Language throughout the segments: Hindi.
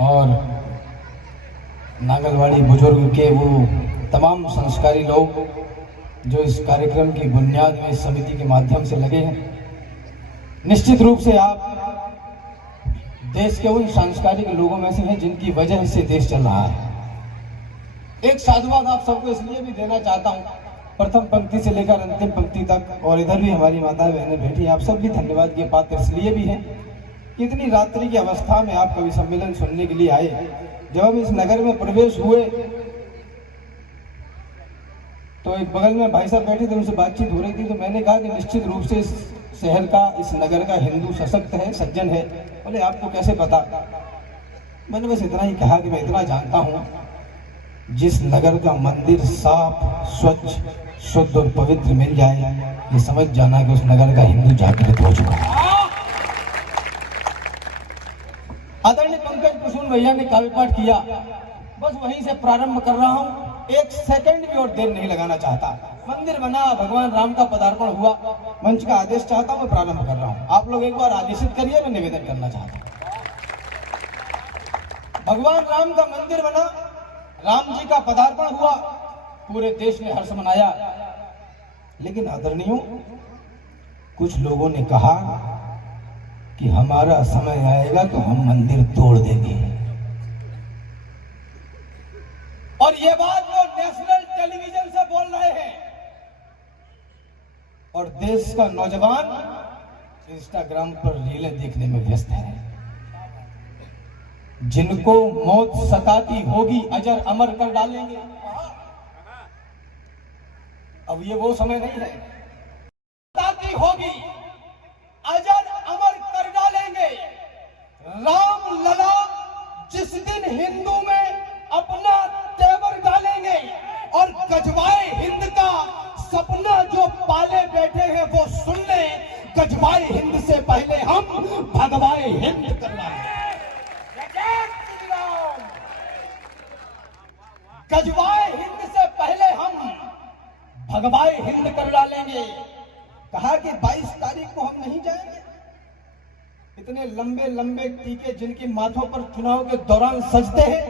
और नांगलवाड़ी बुजुर्ग के वो तमाम संस्कारी लोग जो इस कार्यक्रम की बुनियाद में इस समिति के माध्यम से लगे हैं। निश्चित रूप से आप देश के उन सांस्कृतिक लोगों में से हैं जिनकी वजह से देश चल रहा है। एक साधुवाद आप सबको इसलिए भी देना चाहता हूँ, प्रथम पंक्ति से लेकर अंतिम पंक्ति तक, और इधर भी हमारी माताएं बहनें बैठी, आप सब भी धन्यवाद के पात्र इसलिए भी हैं कि इतनी रात्रि की अवस्था में आप कवि सम्मेलन सुनने के लिए आए। जब हम इस नगर में प्रवेश हुए तो एक बगल में भाई साहब बैठे थे, उनसे बातचीत हो रही थी, तो मैंने कहा कि निश्चित रूप से इस शहर का, इस नगर का हिंदू सशक्त है, सज्जन है। बोले आपको कैसे पता? मैंने बस इतना ही कहा कि मैं इतना जानता हूँ, जिस नगर का मंदिर साफ, स्वच्छ, शुद्ध और पवित्र मिल जाए, ये समझ जाना कि उस नगर का हिंदू जागृत हो चुका है। आदरणीय पंकज कुसुम भैया ने काव्य पाठ किया, बस वहीं से प्रारंभ कर रहा हूँ। एक सेकंड भी और देर नहीं लगाना चाहता। मंदिर बना, भगवान राम का पदार्पण हुआ, मंच का आदेश चाहता हूँ, मैं प्रारंभ कर रहा हूँ। आप लोग एक बार आदेशित करिए, मैं निवेदन करना चाहता हूँ। भगवान राम का मंदिर बना, राम जी का पदार्पण हुआ, पूरे देश ने हर्ष मनाया। लेकिन आदरणीयों, कुछ लोगों ने कहा कि हमारा समय आएगा तो हम मंदिर तोड़ देंगे। और ये बात वो नेशनल टेलीविजन से बोल रहे हैं, और देश का नौजवान इंस्टाग्राम पर रीलें देखने में व्यस्त है। जिनको मौत सताती होगी अजर अमर कर डालेंगे। अब ये वो समय नहीं है, सताती होगी अजर अमर कर डालेंगे। राम लला जिस दिन हिंदू में अपना तेवर डालेंगे, और गजवाए हिंद का सपना जो पाले बैठे हैं वो सुन ले, गजवाए हिंद से पहले हम भगवाए हिंद करवाएंगे। गजवाए हिंद से पहले हम भगवाए हिंद कर डालेंगे। कहा कि 22 तारीख को हम नहीं जाएंगे। इतने लंबे लंबे टीके जिनके माथों पर चुनाव के दौरान सजते हैं,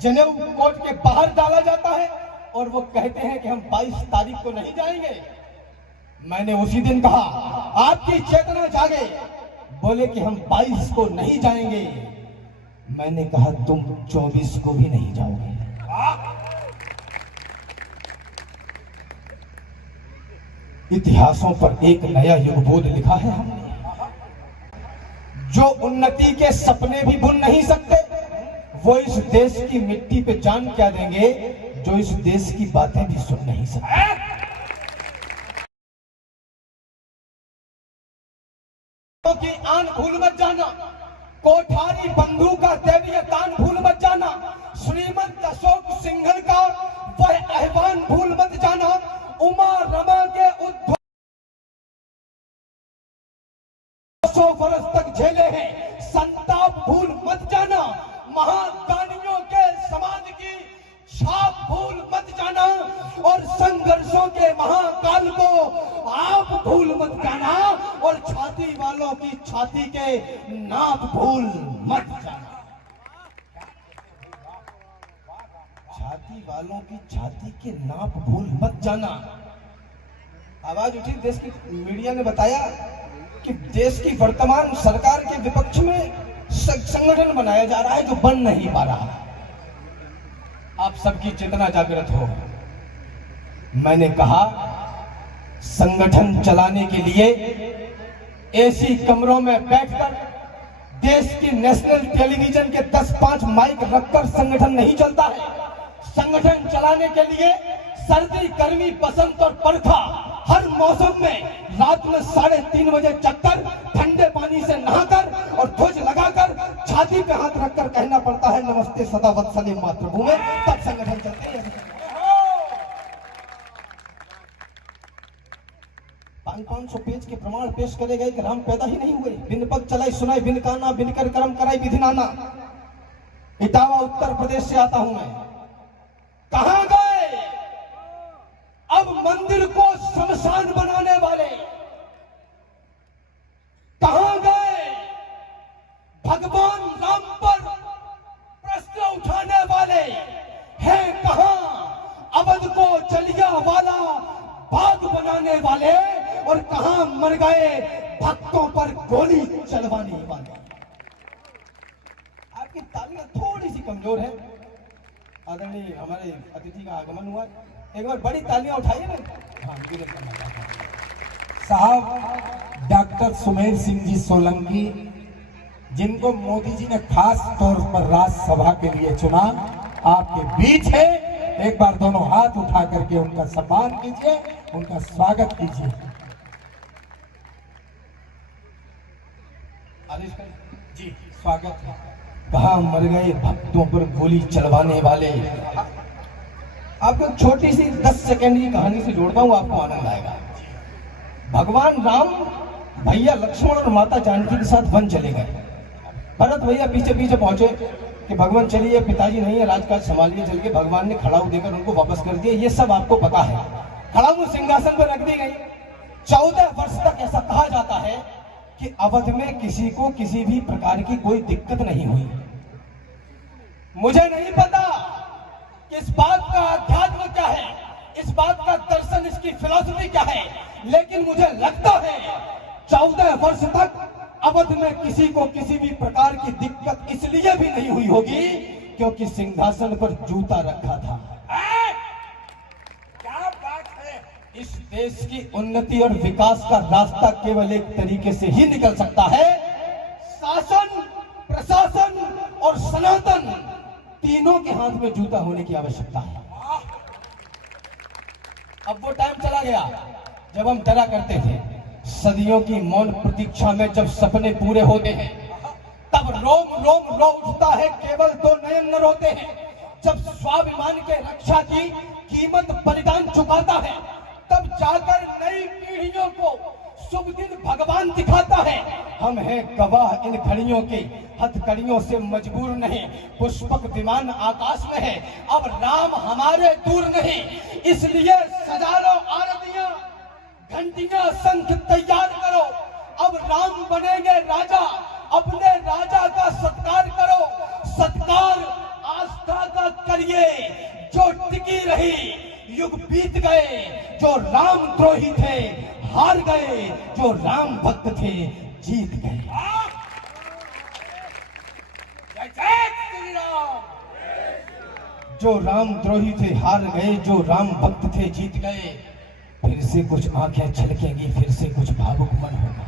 जनेऊ कोर्ट के बाहर डाला जाता है, और वो कहते हैं कि हम 22 तारीख को नहीं जाएंगे। मैंने उसी दिन कहा, आपकी चेतना जागे। बोले कि हम 22 को नहीं जाएंगे। मैंने कहा तुम 24 को भी नहीं जाओगे। इतिहासों पर एक नया युगबोध लिखा है हमने। जो उन्नति के सपने भी बुन नहीं सकते, वो इस देश की मिट्टी पे जान क्या देंगे जो इस देश की बातें भी सुन नहीं सकते। की आन भूल मत जाना, कोठारी बंधु का दैवीय दान भूल मत जाना, श्रीमंत अशोक सिंघल का वह आह्वान भूल मत जाना, उमा रमा के उद्योग 200 वर्ष तक झेले हैं, संताप भूल मत जाना, महादानियों के समाज की छाप भूल मत जाना, और संघर्षों के महाकाल को आप भूल मत जाना, और छाती वालों की छाती के नाप भूल मत जाना। छाती वालों की छाती के नाप भूल मत जाना। आवाज उठी, देश की मीडिया ने बताया कि देश की वर्तमान सरकार के विपक्ष में संगठन बनाया जा रहा है जो बन नहीं पा रहा। आप सबकी चेतना जागृत हो। मैंने कहा संगठन चलाने के लिए एसी कमरों में बैठकर देश की नेशनल टेलीविजन के 10-5 माइक रखकर संगठन नहीं चलता है। संगठन चलाने के लिए सर्दी, गर्मी, बसंत और बरखा, हर मौसम में रात में 3:30 बजे चक्कर, ठंडे पानी से नहाकर और ध्वज लगाकर छाती पे हाथ रखकर कहना पड़ता है नमस्ते सदा वत्सले मातृभूमि, तब संगठन चलते हैं। 500 पेज के प्रमाण पेश करे गए कि राम पैदा ही नहीं हुए। बिन पग चलाई सुनाई बिन काना, बिन कर कर्म कराई विधि नाना। इटावा उत्तर प्रदेश से आता हूं मैं। कहां गए अब मंदिर को शमशान बनाने वाले? कहां गए भगवान राम पर चलवाने वाले और कहां मर गए भक्तों पर गोली चलवाने वाले। आपकी तालियां थोड़ी सी कमजोर है। आदरणीय हमारे अतिथि का आगमन हुआ, एक बार बड़ी तालियां उठाइए ना। हाँ, साहब डॉक्टर सुमेर सिंह जी सोलंकी, जिनको मोदी जी ने खास तौर पर राज्यसभा के लिए चुना, आपके बीच है। एक बार दोनों हाथ उठा करके उनका सम्मान कीजिए, उनका स्वागत कीजिए। जी स्वागत है। कहां मर गए भक्तों पर गोली चलवाने वाले। आपको छोटी सी 10 सेकंड की कहानी से जोड़ता हूं, आपको आनंद आएगा। भगवान राम भैया लक्ष्मण और माता जानकी के साथ वन चले गए। भरत भैया पीछे पीछे पहुंचे कि भगवान चलिए, पिताजी नहीं है, राजकाज संभालिए। चल के भगवान ने खड़ाऊ देकर उनको वापस कर दिया। ये सब आपको पता है। खड़ाऊ सिंहासन पर रख दी गई। 14 वर्ष तक ऐसा कहा जाता है कि अवध में किसी को किसी भी प्रकार की कोई दिक्कत नहीं हुई। मुझे नहीं पता कि इस बात का अध्यात्म क्या है, इस बात का दर्शन, इसकी फिलॉसफी क्या है, लेकिन मुझे लगता है 14 वर्ष तक अवध में किसी को किसी भी प्रकार की दिक्कत इसलिए भी नहीं हुई होगी क्योंकि सिंहासन पर जूता रखा था। क्या बात है। इस देश की उन्नति और विकास का रास्ता केवल एक तरीके से ही निकल सकता है, शासन, प्रशासन और सनातन तीनों के हाथ में जूता होने की आवश्यकता है। अब वो टाइम चला गया जब हम डरा करते थे। सदियों की मौन प्रतीक्षा में जब सपने पूरे होते हैं तब रोम रोम रो उठता है, केवल 2 नयन न रोते हैं। जब स्वाभिमान के रक्षा की कीमत बलिदान चुकाता है तब जाकर नई पीढ़ियों को शुभ दिन भगवान दिखाता है। हम हैं गवाह इन घड़ियों के, हथकड़ियों से मजबूर नहीं। पुष्पक विमान आकाश में है, अब राम हमारे दूर नहीं। इसलिए सजा लो आरतियां, घंटियां, शंख तैयार करो। अब राम बनेंगे राजा, अपने राजा का सत्कार करो। सत्कार आस्था का करिए, जो टिकी रही। युग बीत गए, जो राम द्रोही थे हार गए, जो राम भक्त थे जीत गए। जो राम द्रोही थे हार गए, जो राम भक्त थे जीत गए। फिर से कुछ आंखें छलकेंगी, फिर से कुछ भावुक मन होगा।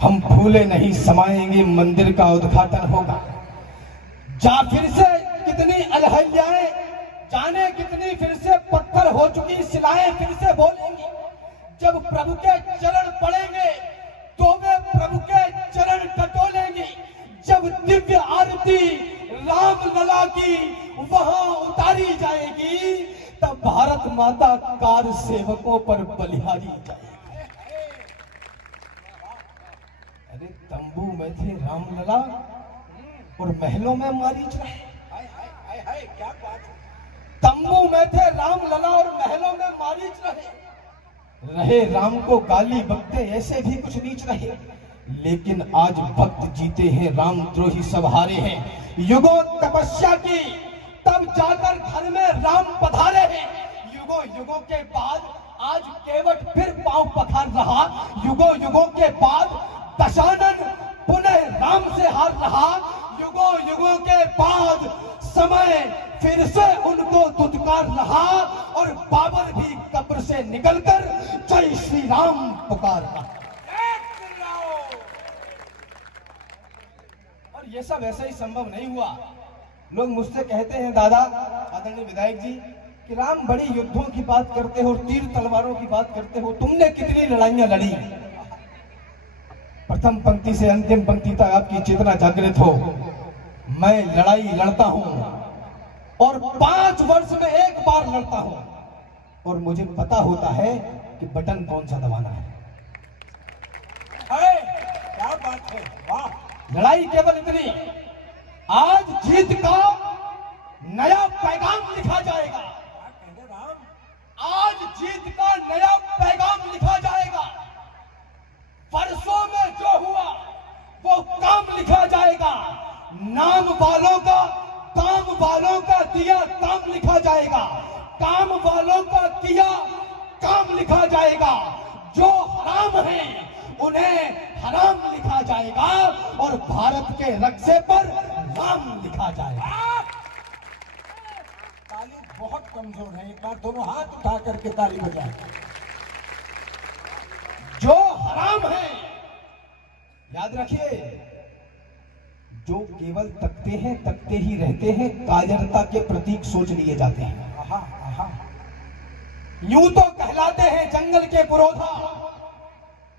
हम फूले नहीं समाएंगे, मंदिर का उद्घाटन होगा। जा फिर से कितनी अलहल्याएं, जाने कितनी फिर से पत्थर हो चुकी शिलाएं फिर से बोलेंगी। जब प्रभु के चरण पड़ेंगे तो वे प्रभु के चरण टटोलेंगी। जब दिव्य आरती राम लला की वहां उतारी जाएगी तब भारत माता कार सेवकों पर बलिहारी जाएगी। अरे तंबू में थे राम लला और महलों में मारीच रहे। क्या बात है। तंबू में थे राम लला और महलों में मारीच रहे राम को गाली बकते ऐसे भी कुछ नीच रहे। लेकिन आज भक्त जीते हैं, राम द्रोही सब हारे हैं। युगों तपस्या की तब जाकर घर में राम पधारे हैं। युगों युगों के बाद आज केवट फिर पांव पखार रहा। युगों युगों के बाद दशानन पुनः राम से हार रहा। युगों युगों के बाद समय फिर से उनको दुत्कार रहा और बाबर भी कब्र से निकलकर जय श्री राम पुकार रहा। और ये सब ऐसा ही संभव नहीं हुआ। लोग मुझसे कहते हैं दादा, आदरणीय विधायक जी, कि राम बड़ी युद्धों की बात करते हो, तीर तलवारों की बात करते हो, तुमने कितनी लड़ाइयां लड़ी। प्रथम पंक्ति से अंतिम पंक्ति तक आपकी चेतना जागृत हो। मैं लड़ाई लड़ता हूं और 5 वर्ष में एक बार लड़ता हूं और मुझे पता होता है कि बटन कौन सा दबाना है। क्या बात है, वाह। लड़ाई केवल इतनी, आज जीत का नया पैगाम लिखा जाएगा। आज जीत का नया पैगाम लिखा जाएगा। वर्षों में जो हुआ वो काम लिखा जाएगा। नाम वालों का, काम वालों का दिया काम लिखा जाएगा। काम वालों का किया काम लिखा जाएगा, जो हराम है उन्हें हराम लिखा जाएगा और भारत के रक्शे पर राम लिखा जाएगा। ताली बहुत कमजोर है, एक बार दोनों हाथ उठा करके ताली बजाएं। जो हराम है, याद रखिए, जो केवल तकते ही रहते हैं, कायरता के प्रतीक सोच लिए जाते हैं। आहा, आहा। यूं तो कहलाते हैं जंगल के पुरोधा,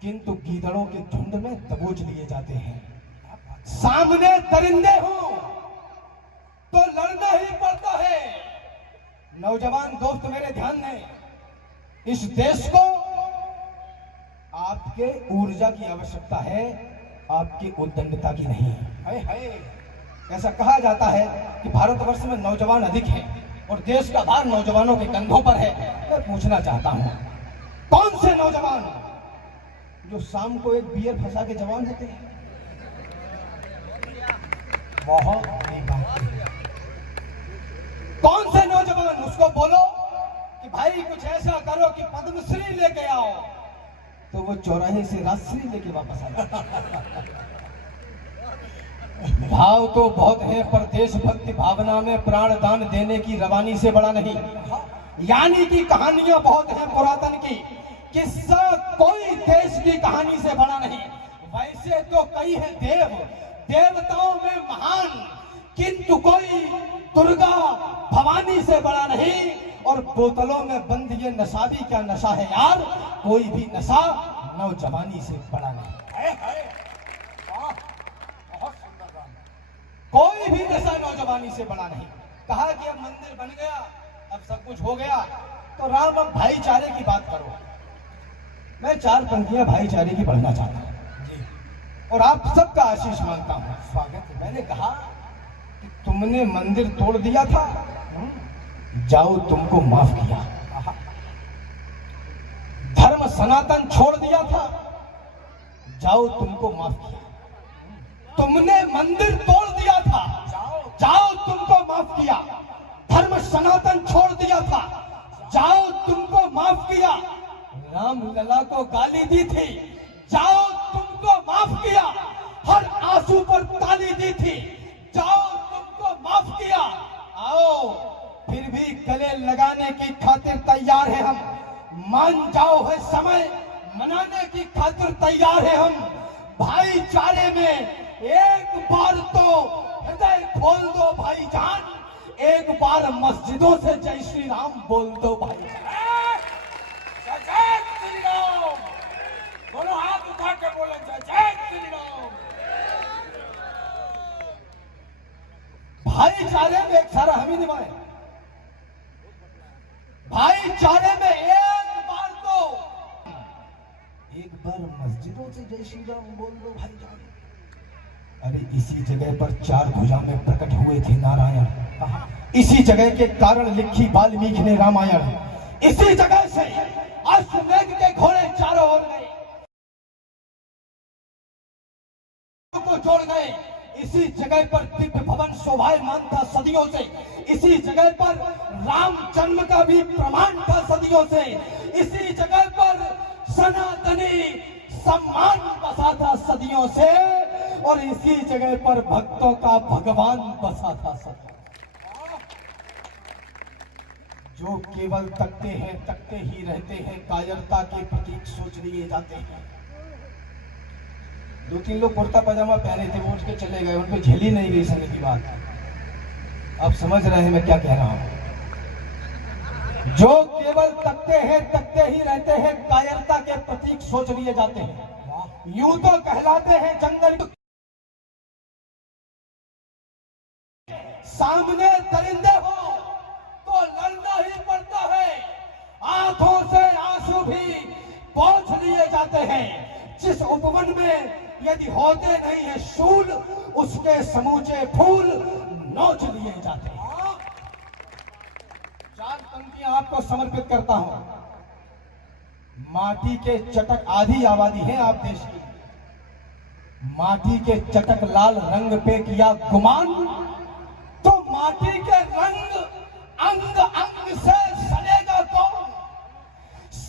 किंतु गीदड़ों के झुंड में दबोच लिए जाते हैं। सामने दरिंदे हो तो लड़ना ही पड़ता है। नौजवान दोस्त मेरे ध्यान दें, इस देश को आपके ऊर्जा की आवश्यकता है, आपकी उद्दंडता की नहीं। हाय हाय, ऐसा कहा जाता है कि भारतवर्ष में नौजवान अधिक हैं और देश का भार नौजवानों के कंधों पर है। मैं पूछना चाहता हूं, कौन से नौजवान जो शाम को एक बियर फंसा के जवान होते हैं? बहुत बड़ी बात है। कौन से नौजवान, उसको बोलो कि भाई कुछ ऐसा करो कि पद्मश्री लेके आओ, तो वो चौराहे से राजश्री लेके वापस आ जाता। भाव तो बहुत है, पर देशभक्ति भावना में प्राण दान देने की रवानी से बड़ा नहीं। यानी कि कहानियां बहुत हैं पुरातन की, किस्सा कोई देश की कहानी से बड़ा नहीं। वैसे तो कई है देवताओं में महान, किंतु कोई दुर्गा भवानी से बड़ा नहीं। और बोतलों में बंद ये नशा भी क्या नशा है यार, कोई भी नशा नौजवानी से बड़ा नहीं। बहुत सुंदर गाना। कोई भी नशा नौजवानी से बड़ा नहीं। कहा कि अब मंदिर बन गया, अब सब कुछ हो गया, तो राम अब भाईचारे की बात करो। मैं 4 पंक्तियां भाईचारे की पढ़ना चाहता हूं जी, और आप सबका आशीष मांगता हूं। स्वागत है। मैंने कहा कि तुमने मंदिर तोड़ दिया था, जाओ तुमको माफ किया। धर्म सनातन छोड़ दिया था, जाओ तुमको माफ किया। तुमने मंदिर तोड़ दिया था, जाओ तुमको माफ किया। धर्म सनातन छोड़ दिया था, जाओ तुमको माफ किया। राम लला को गाली दी थी, जाओ तुमको माफ किया। हर आंसू पर ताली दी थी, जाओ तुमको माफ किया। आओ फिर भी गले लगाने की खातिर तैयार है हम, मान जाओ है समय मनाने की खातिर तैयार है हम। भाईचारे में एक बार तो हृदय खोल दो भाईजान, एक बार मस्जिदों से जय श्री राम बोल दो भाईजान। जय श्री राम, दोनों हाथ उठा के बोले जय श्री राम। भाईचारे में एक सारा हम ही निभाए। भाईचारे में एक बार मस्जिदों से जय श्री राम बोल दो भाईजान। अरे इसी जगह पर 4 भुजा में प्रकट हुए थे नारायण, इसी जगह के कारण लिखी वाल्मीकि ने रामायण। इसी जगह से अश्वमेघ के घोड़े चारों ओर गए, को जोड़ गए। इसी जगह पर दिव्य भवन शोभायमान था सदियों से। इसी जगह पर राम जन्म का भी प्रमाण था सदियों से। इसी जगह पर सनातनी सम्मान बसा था सदियों से, और इसी जगह पर भक्तों का भगवान बसा था सदियों। जो केवल तकते ही रहते हैं, कायरता के प्रतीक सोच लिए जाते हैं। 2-3 लोग कुर्ता पजामा पहने थे, वो उठ के चले गए, उनको झेली नहीं गई समय की बात। आप समझ रहे हैं मैं क्या कह रहा हूं। जो केवल तकते ही रहते हैं, कायरता के प्रतीक सोच लिए जाते हैं। यूं तो कहलाते हैं जंगल, सामने दरिंदे हो तो लड़ना ही पड़ता है। आंखों से आंसू भी पोंछ लिए जाते हैं। जिस उपवन में यदि होते नहीं है शूल, उसके समूचे फूल नोच लिए जाते हैं। 4 पंक्तियां आपको समर्पित करता हूं। माटी के चटक, आधी आबादी है आप देश की, माटी के चटक लाल रंग पे किया गुमान, तो माटी के रंग अंग अंग से सनेगा कौन।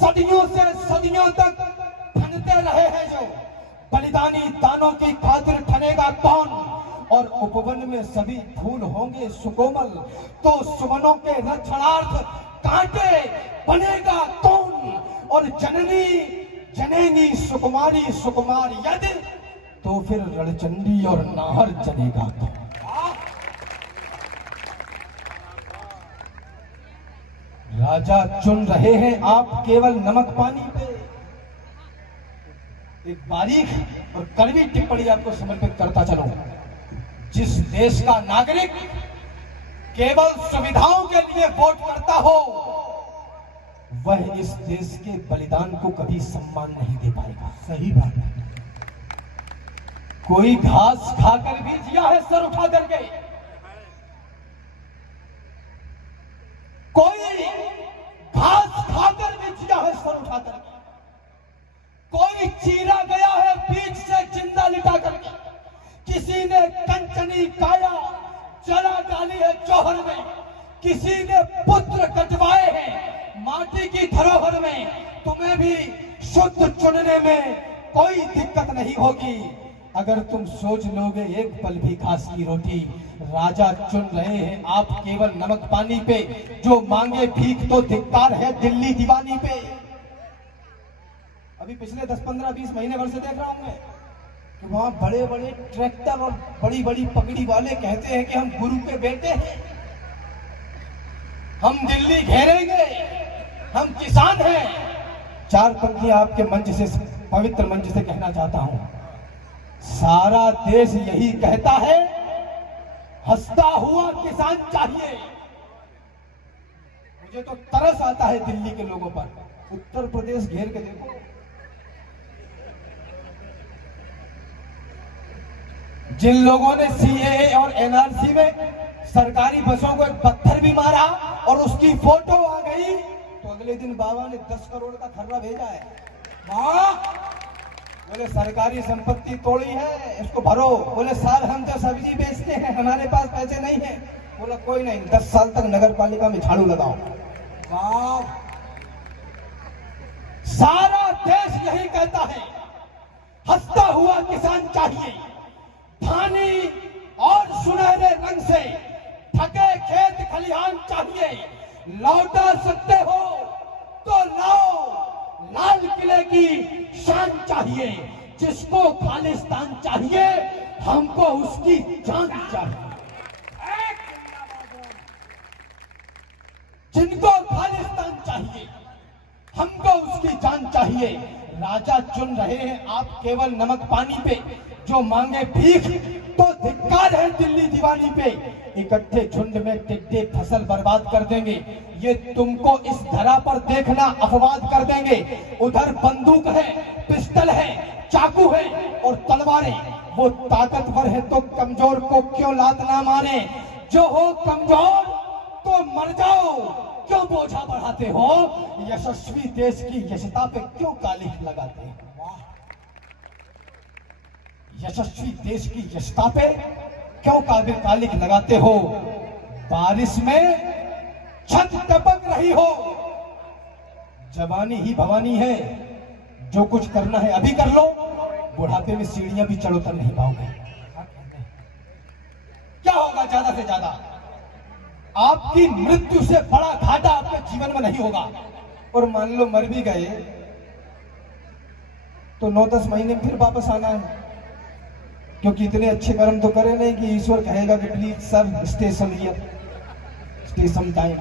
सदियों से सदियों तक ठनते रहे हैं जो, बलिदानी दानों की खातिर ठनेगा कौन। और उपवन में सभी फूल होंगे सुकोमल, तो सुमनों के रक्षणार्थ कांटे बनेगा कौन। और जननी जनेगी सुकुमारी सुकुमार यदि, तो फिर रणचंडी और नाहर जनेगा कौन। राजा चुन रहे हैं आप केवल नमक पानी पे। एक बारीक और कड़वी टिप्पणी आपको समर्पित करता चलूं। जिस देश का नागरिक केवल सुविधाओं के लिए वोट करता हो, वह इस देश के बलिदान को कभी सम्मान नहीं दे पाएगा। सही बात है। कोई घास खाकर भी जिया है सर उठा करके, कोई घास खाकर भी जिया है सर उठा करके, कोई चीरा गया है बीच से जिंदा लिटा करके, किसी ने कंचनी काया जला डाली है जौहर में, किसी ने पुत्र कटवाए हैं माटी की धरोहर में। तुम्हें भी शुद्ध चुनने में कोई दिक्कत नहीं होगी अगर तुम सोच लोगे एक पल भी घास की रोटी। राजा चुन रहे हैं आप केवल नमक पानी पे, जो मांगे भीख तो धिक्कार है दिल्ली दीवानी पे। अभी पिछले 10, 15, 20 महीने भर से देख रहा हूं मैं कि वहां बड़े बड़े ट्रैक्टर और बड़ी बड़ी पगड़ी वाले कहते हैं कि हम गुरु के बेटे हैं, हम दिल्ली घेरेंगे, हम किसान हैं। चार पंक्तियां आपके मंच से, पवित्र मंच से कहना चाहता हूं। सारा देश यही कहता है, हंसता हुआ किसान चाहिए। मुझे तो तरस आता है दिल्ली के लोगों पर। उत्तर प्रदेश घेर के देखो, जिन लोगों ने सीएए और एनआरसी में सरकारी बसों को एक पत्थर भी मारा और उसकी फोटो आ गई, तो अगले दिन बाबा ने 10 करोड़ का खर्रा भेजा है। बोले सरकारी संपत्ति तोड़ी है, इसको भरो। बोले साहब हम तो सब्जी बेचते हैं, हमारे पास पैसे नहीं है। बोला कोई नहीं, 10 साल तक नगर पालिका में झाड़ू लगाओ। सारा देश यही कहता है, हंसता हुआ किसान चाहिए। धानी और सुनहरे रंग से थके खेत खलिहान चाहिए। लौटा सकते हो तो लाओ, लाल किले की शान चाहिए। जिसको खालिस्तान चाहिए, हमको उसकी जान चाहिए। जिनको खालिस्तान चाहिए, हमको उसकी जान चाहिए। राजा चुन रहे हैं आप केवल नमक पानी पे, जो मांगे भीख तो धिक्कार है दिल्ली दीवानी पे। इकट्ठे झुंड में टिड्डे फसल बर्बाद कर देंगे, ये तुमको इस धरा पर देखना अपवाद कर देंगे। उधर बंदूक है, पिस्टल है, चाकू है और तलवारें। वो ताकतवर है तो कमजोर को क्यों लात ना मारे। जो हो कमजोर तो मर जाओ, क्यों बोझा बढ़ाते हो। यशस्वी देश की यशता पे क्यों कालिख लगाते हो। यशस्वी देश की यशता पे क्यों कालिख लगाते हो। बारिश में छत टपक रही हो, जवानी ही भवानी है। जो कुछ करना है अभी कर लो, बुढ़ापे में सीढ़ियां भी चढ़ उतर नहीं पाओगे। क्या होगा ज्यादा से ज्यादा, आपकी मृत्यु से बड़ा घाटा आपके जीवन में नहीं होगा। और मान लो मर भी गए तो 9-10 महीने में फिर वापस आना है, क्योंकि इतने अच्छे कर्म तो करे नहीं कि ईश्वर कहेगा कि प्लीज सर स्टेशन टाइम,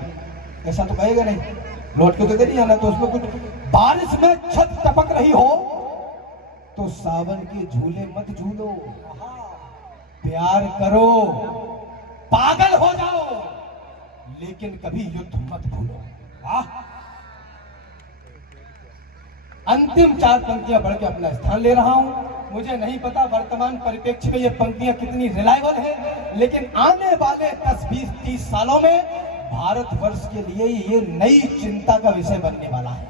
ऐसा तो कहेगा नहीं। लौट के तो नहीं आना। तो उसमें कुछ बारिश में छत टपक रही हो तो सावन के झूले मत झूलो, प्यार करो, पागल हो जाओ, लेकिन कभी युद्ध मत भूलो। अंतिम 4 पंक्तियां पढ़ के अपना स्थान ले रहा हूं। मुझे नहीं पता वर्तमान परिप्रेक्ष्य में ये पंक्तियां कितनी रिलायबल है, लेकिन आने वाले 10, 20, 30 सालों में भारतवर्ष के लिए ये नई चिंता का विषय बनने वाला है।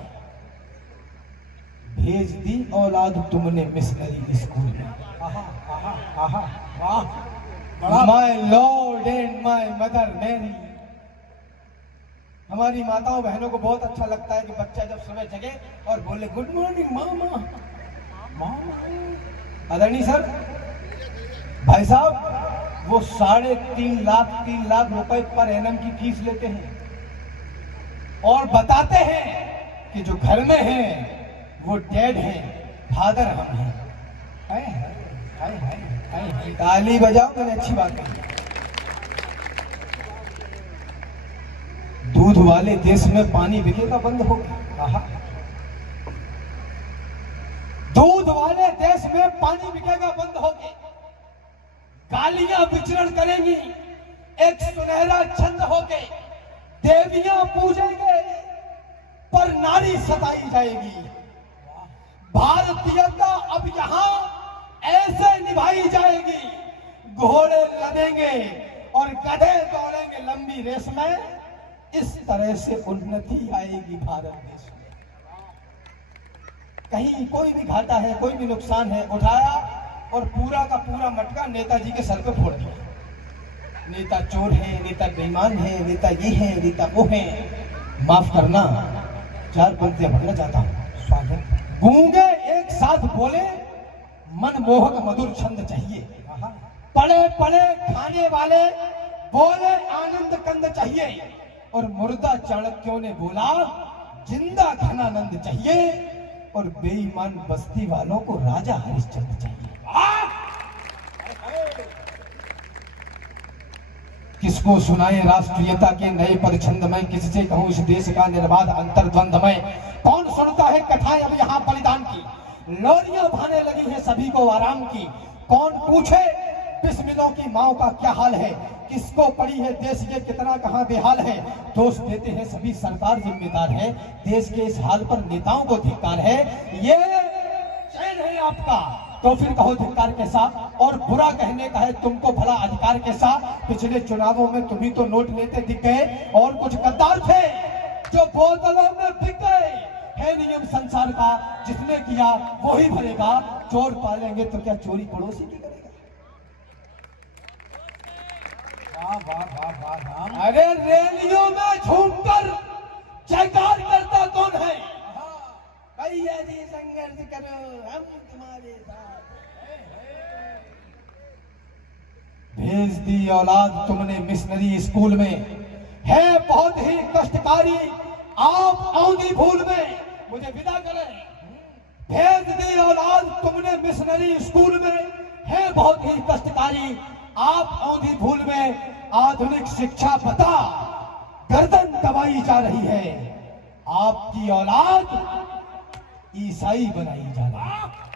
भेज दी औलाद तुमने मिशनरी स्कूल में। My lord and my mother Mary, हमारी माताओं बहनों को बहुत अच्छा लगता है कि बच्चा जब सुबह जगे और बोले गुड मॉर्निंग मामा मामा। आदरणीय सर, भाई साहब वो 3.5 लाख रुपए पर एनम की फीस लेते हैं और बताते हैं कि जो घर में हैं वो डैड हैं, फादर हम हैं। हाय हाय हाय हाय हाय हाय। ताली बजाओ, मैंने अच्छी बात कही। दूध वाले देश में पानी बिकेगा बंद हो गया। दूध वाले देश में पानी बिकेगा बंद हो गया। गालियां विचरण करेंगी, एक सुनहरा छंद हो गए, देवियां पूजेंगे पर नारी सताई जाएगी। भारतीयता अब यहां ऐसे निभाई जाएगी, घोड़े लदेंगे और गधे दौड़ेंगे लंबी रेस में। इस तरह से उन्नति आएगी भारत देश में। कहीं कोई भी घाटा है, कोई भी नुकसान है, उठाया और पूरा का पूरा मटका नेताजी के सर पे फोड़ दिया। नेता चोर है, नेता बेईमान है, नेता ये है, नेता वो है। माफ करना, 4 पंक्तियां पढ़ना चाहता हूं। स्वागत। गूंगे एक साथ बोले, मनमोहक मधुर छंद चाहिए। पड़े पड़े खाने वाले बोले, आनंद कंद चाहिए। और मुर्दा चाणक्यों ने बोला, जिंदा घनानंद चाहिए। और बेईमान बस्ती वालों को राजा हरिश्चंद्र चाहिए। किसको सुनाए राष्ट्रीयता के नए परिछंद में, किससे कहूं इस देश का निर्बाध अंतर्द्वंद में। कौन सुनता है कथाएं अब यहाँ बलिदान की, लोरियां भाने लगी है सभी को आराम की। कौन पूछे बिस्मिलों की माओ का क्या हाल है, किसको पड़ी है देश ये कितना कहां बेहाल है। दोष देते हैं सभी सरकार जिम्मेदार है, देश के इस हाल पर नेताओं को धिक्कार है। ये चैन है आपका तो फिर कहो धिक्कार के साथ, और बुरा कहने का है तुमको भला अधिकार के साथ। पिछले चुनावों में तुम ही तो नोट लेते दिख गए, और कुछ गद्दार थे जो बोतलों में बिक गए। है नियम संसार का, जिसने किया वो ही भरेगा। चोर पालेंगे तो क्या चोरी पड़ोसी की करेगा। वाह वाह वाह वाह। अरे रैलियों में झूमकर जयकार करता कौन है। भैया जी संघर्ष करो, हम तुम्हारे साथ। भेज दी औलाद तुमने मिशनरी स्कूल में, है बहुत ही कष्टकारी आप औंधी भूल में। मुझे विदा करें। भेज दी औलाद तुमने मिशनरी स्कूल में, है बहुत ही कष्टकारी आप औंधी भूल में। आधुनिक शिक्षा बता गर्दन दबाई जा रही है, आपकी औलाद ईसाई बनाई जा रही है।